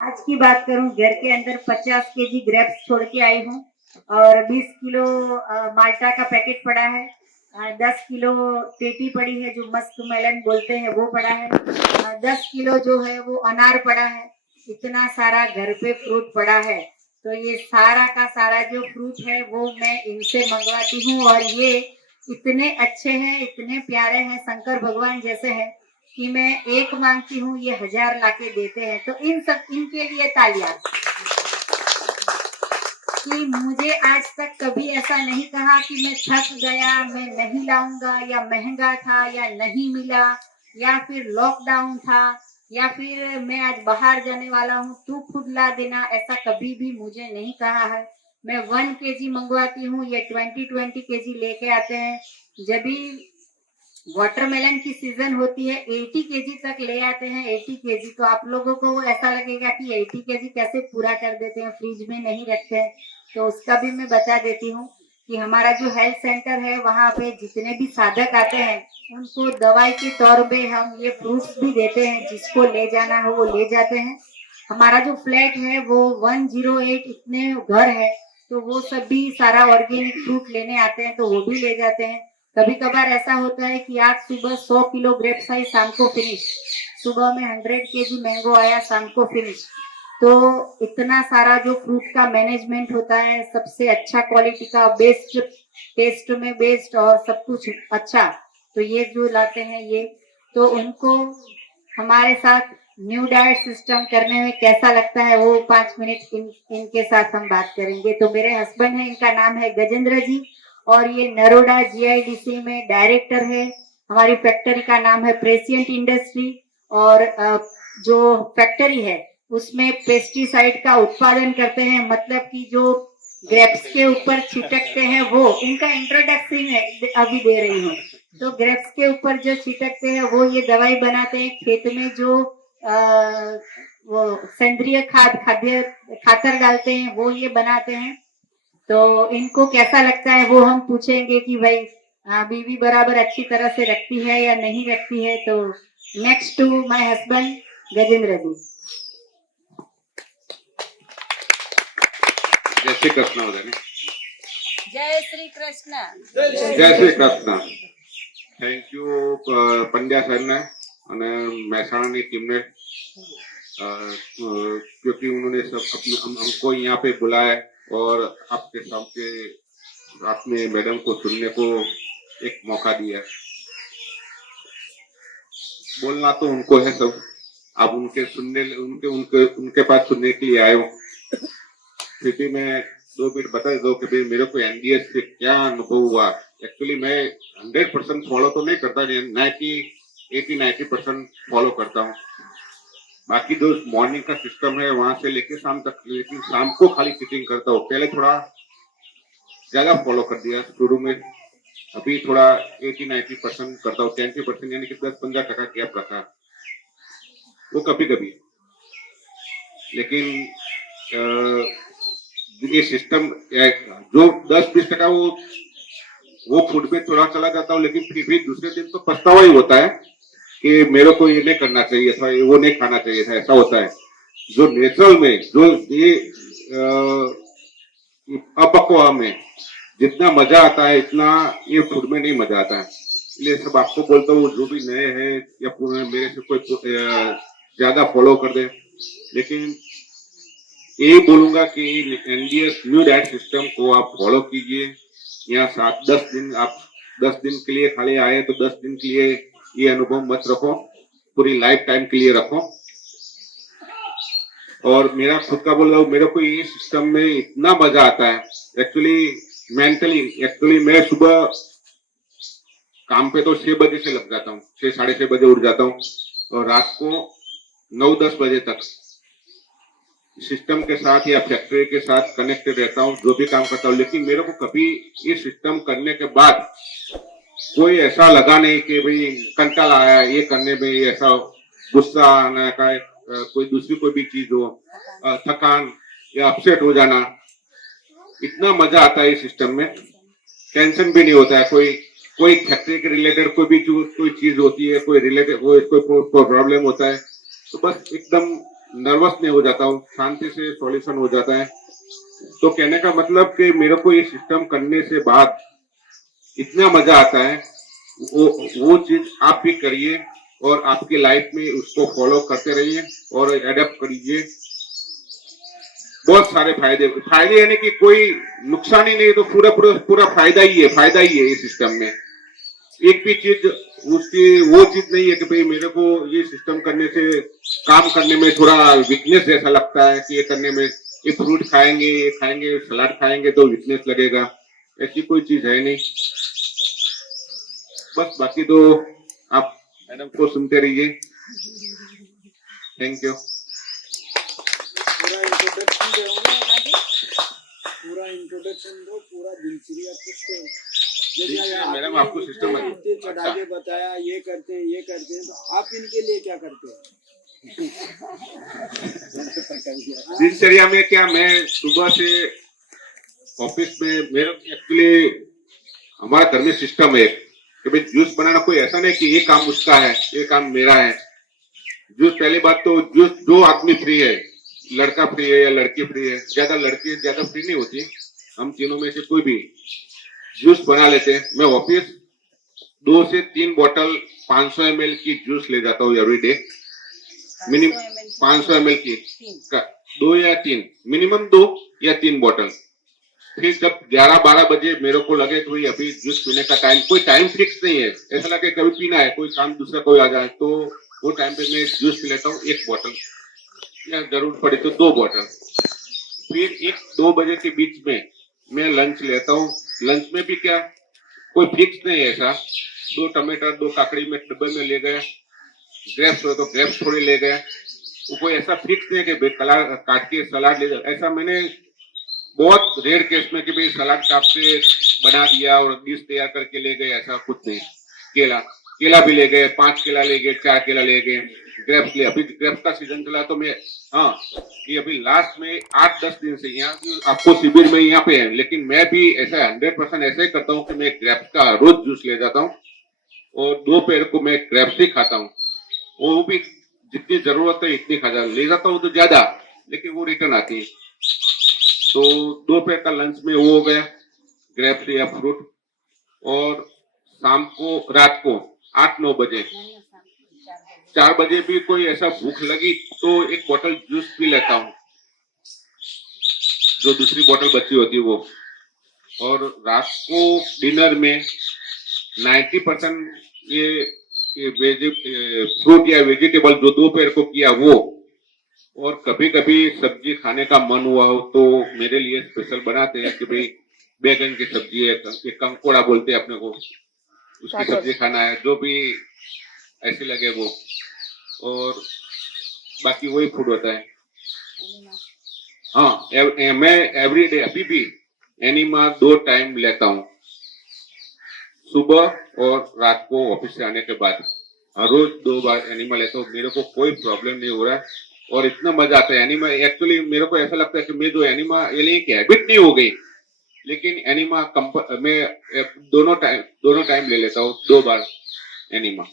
आज की बात करूं, घर के अंदर 50 केजी ग्रेप्स छोड़ के आई हूँ और 20 किलो माल्टा का पैकेट पड़ा है। 10 किलो पेटी पड़ी है, जो मस्क मेलन बोलते हैं, वो पड़ा है। 10 किलो जो है वो अनार पड़ा है। इतना सारा घर पे फ्रूट पड़ा है, तो ये सारा का सारा जो फ्रूट है वो मैं इनसे मंगवाती हूँ। और ये इतने अच्छे हैं, इतने प्यारे हैं, शंकर भगवान जैसे हैं कि मैं एक मांगती हूँ, ये 1000 लाके देते हैं। तो इनके लिए तालियां। कि मुझे आज तक कभी ऐसा नहीं कहा कि मैं थक गया, मैं नहीं लाऊंगा, या महंगा था, या नहीं मिला, या फिर लॉकडाउन था, या फिर मैं आज बाहर जाने वाला हूँ, तू खुद ला देना, ऐसा कभी भी मुझे नहीं कहा है। मैं 1 केजी मंगवाती हूँ, ये 20 केजी लेके आते हैं। जब भी वाटरमेलन की सीजन होती है, 80 केजी तक ले आते हैं। 80 केजी तो आप लोगों को ऐसा लगेगा कि 80 केजी कैसे पूरा कर देते हैं, फ्रिज में नहीं रखते हैं। तो उसका भी मैं बता देती हूँ कि हमारा जो हेल्थ सेंटर है, वहाँ पे जितने भी साधक आते हैं उनको दवाई के तौर पे हम ये फ्रूट्स भी देते हैं। जिसको ले जाना हो वो ले जाते हैं। हमारा जो फ्लैट है वो 108 इतने घर है, तो वो सब भी सारा ऑर्गेनिक फ्रूट लेने आते हैं, तो वो भी ले जाते हैं। कभी कभार ऐसा होता है कि आज सुबह 100 किलो ग्रेप्स आई, शाम को फिनिश। सुबह में 100 केजी मैंगो आया, शाम को फिनिश। तो इतना सारा जो फ्रूट का मैनेजमेंट होता है, सबसे अच्छा क्वालिटी का, बेस्ट टेस्ट में बेस्ट और सब कुछ अच्छा, तो ये जो लाते हैं ये, तो उनको हमारे साथ न्यू डाइट सिस्टम करने में कैसा लगता है, वो 5 मिनट इनके साथ हम बात करेंगे। तो मेरे हस्बैंड है, इनका नाम है गजेंद्र जी, और ये नरोडा जीआईडीसी में डायरेक्टर है। हमारी फैक्ट्री का नाम है प्रेसिएंट इंडस्ट्री, और जो फैक्ट्री है उसमें पेस्टिसाइड का उत्पादन करते हैं। मतलब कि जो ग्रेप्स के ऊपर छिटकते हैं, वो इनका इंट्रोडक्शन है, अभी दे रही हूँ। तो ग्रेप्स के ऊपर जो छिटकते हैं वो ये दवाई बनाते हैं। खेत में जो वो सेंद्रीय खाद्य खातर डालते हैं, वो ये बनाते हैं। तो इनको कैसा लगता है वो हम पूछेंगे कि भाई बीवी बराबर अच्छी तरह से रखती है या नहीं रखती है। तो next to my husband Gajendra ji. जय श्री कृष्ण हो जाने। जय श्री कृष्ण। जय Shri Krishna. Thank you Pandya sir ने અને મહેસાણાની ટીમને, क्योंकि उन्होंने सब हमको यहाँ पे बुलाया और आपके सामने आपने मैडम को सुनने को एक मौका दिया। बोलना तो उनको है सब, आप उनके सुनने उनके उनके उनके पास सुनने के लिए आए हो। फिर भी मैं 2 मिनट बता दो कि भाई मेरे को एनडीएस से क्या अनुभव हुआ। एक्चुअली मैं 100% फॉलो तो नहीं करता, 80-90% फॉलो करता हूँ। बाकी जो मॉर्निंग का सिस्टम है वहां से लेके शाम तक, लेकिन शाम को खाली सिटिंग करता हूँ। पहले थोड़ा ज्यादा फॉलो कर दिया शुरू में, अभी थोड़ा 80-90% करता हूँ। 20% यानी कि 10-15% गैप रखा वो कभी कभी। लेकिन ये सिस्टम जो 10-20% वो फूड में थोड़ा चला जाता हूँ, लेकिन फिर भी दूसरे दिन तो पछतावा ही होता है कि मेरे को ये नहीं करना चाहिए था, वो नहीं खाना चाहिए था, ऐसा होता है। जो नेचुरल में जो ये अपक्वा में जितना मजा आता है, इतना ये फूड में नहीं मजा आता है। इसलिए सब आपको बोलता हूँ, जो भी नए हैं या पूरे मेरे से कोई ज्यादा फॉलो कर दे, लेकिन यही बोलूंगा कि एनडीएस न्यू डाइट सिस्टम को आप फॉलो कीजिए। यहाँ 7-10 दिन आप 10 दिन के लिए खाली आए तो 10 दिन के लिए ये अनुभव मत रखो, पूरी लाइफ टाइम के लिए रखो। और मेरा खुद का बोल रहा हूँ, मेरे को ये सिस्टम में इतना मजा आता है। एक्चुअली मैं सुबह काम पे तो 6 बजे से लग जाता हूँ, 6-6:30 बजे उठ जाता हूँ और रात को 9-10 बजे तक सिस्टम के साथ या फैक्ट्री के साथ कनेक्टेड रहता हूँ, जो भी काम करता हूँ। लेकिन मेरे को कभी ये सिस्टम करने के बाद कोई ऐसा लगा नहीं कि भाई कंटाला आया ये करने में, ऐसा गुस्सा आना का, कोई दूसरी कोई भी चीज हो, थकान या अपसेट हो जाना। इतना मजा आता है इस सिस्टम में, टेंशन भी नहीं होता है। कोई फैक्ट्री के रिलेटेड कोई चीज होती है, कोई रिलेटेड कोई प्रॉब्लम होता है, तो बस एकदम नर्वस नहीं हो जाता हूँ, शांति से सॉल्यूशन हो जाता है। तो कहने का मतलब कि मेरे को ये सिस्टम करने से बाद इतना मजा आता है, वो चीज आप भी करिए और आपकी लाइफ में उसको फॉलो करते रहिए और एडेप्ट करिए। बहुत सारे फायदे यानी कि कोई नुकसान ही नहीं, तो पूरा फायदा ही है इस सिस्टम में। एक भी चीज उसकी वो चीज नहीं है कि भाई मेरे को ये सिस्टम करने से काम करने में थोड़ा वीकनेस जैसा लगता है कि ये करने में, ये फ्रूट खाएंगे, ये खाएंगे, सलाद खाएंगे तो वीकनेस लगेगा, ऐसी कोई चीज है नहीं। बस बाकी तो आप मैडम को सुनते रहिए। Thank you. पूरा इंट्रोडक्शन दो, हाँ जी। पूरा इंट्रोडक्शन दो, पूरा दिनचर्या कुछ तो मैडम आपको सिस्टम चढ़ा के बताया, ये करते हैं, तो आप इनके लिए क्या करते हैं? दिनचर्या में क्या, मैं सुबह से ऑफिस में, मेरा एक्चुअली हमारा घर में सिस्टम है कि भाई जूस बनाना कोई ऐसा नहीं कि ये काम उसका है, ये काम मेरा है। जूस, पहली बात तो जूस जो आदमी फ्री है, लड़का फ्री है या लड़की फ्री है, ज्यादा लड़की ज्यादा फ्री नहीं होती, हम तीनों में से कोई भी जूस बना लेते हैं। मैं ऑफिस 2 से 3 बोतल 500 ml की जूस ले जाता हूँ एवरी डे, मिनिमम 500 ml की 2 या 3, मिनिमम 2 या 3 बोतल। फिर जब 11-12 बजे मेरे को लगे कि भाई अभी जूस पीने का टाइम, कोई टाइम फिक्स नहीं है, ऐसा लगे कभी पीना है, कोई काम दूसरा कोई आ जाए, तो वो टाइम पे मैं जूस पी लेता हूँ 1 बोतल या जरूरत पड़े तो 2 बोतल। फिर 1-2 बजे के बीच में मैं लंच लेता हूँ। लंच में भी क्या कोई फिक्स नहीं है ऐसा, 2 टमाटर 2 काकड़ी में डब्बे में ले गए, ग्रेप्स हो तो ग्रेप्स थोड़ी ले गए, वो कोई ऐसा फिक्स नहीं है कि काट के सलाद ले जाए। ऐसा मैंने बहुत रेयर केस में कि भाई सलाद काट के बना दिया और डिश तैयार करके ले गए, ऐसा कुछ नहीं। केला भी ले गए, 5 केला ले गए, 4 केला ले गए, ग्रेप्स ले, अभी ग्रेप्स का सीजन चला तो मैं, हाँ, ये अभी लास्ट में 8-10 दिन से यहाँ आपको शिविर में यहाँ पे है, लेकिन मैं भी ऐसा 100% ऐसा ही करता हूँ कि मैं ग्रेप्स का रोज जूस ले जाता हूँ और दोपहर को मैं ग्रेप्स ही खाता हूँ। वो भी जितनी जरूरत है इतनी खा ले जाता हूँ, तो ज्यादा, लेकिन वो रिटर्न आती है। तो दोपहर का लंच में वो हो गया ग्रेप्स या फ्रूट, और शाम को रात को 8-9 बजे 4 बजे भी कोई ऐसा भूख लगी तो 1 बोतल जूस पी लेता हूँ, जो दूसरी बोतल बची होती है वो। और रात को डिनर में 90% ये फ्रूट या वेजिटेबल जो दोपहर को किया वो, और कभी कभी सब्जी खाने का मन हुआ हो तो मेरे लिए स्पेशल बनाते हैं कि भाई बैगन की सब्जी है, कंकोड़ा बोलते हैं अपने को, उसकी सब्जी खाना है, जो भी ऐसे लगे वो। और बाकी वही फूड होता है। हाँ, मैं एवरी डे अभी भी एनिमा 2 टाइम लेता हूँ, सुबह और रात को ऑफिस से आने के बाद। हर रोज 2 बार एनिमा लेता हूँ, मेरे को कोई प्रॉब्लम नहीं हो रहा है और इतना मजा आता है एनिमा। एक्चुअली मेरे को ऐसा लगता है कि मैं जो एनिमा ये की हैबिट नहीं हो गई, लेकिन एनिमा मैं दोनों टाइम ले लेता हूँ, 2 बार एनिमा।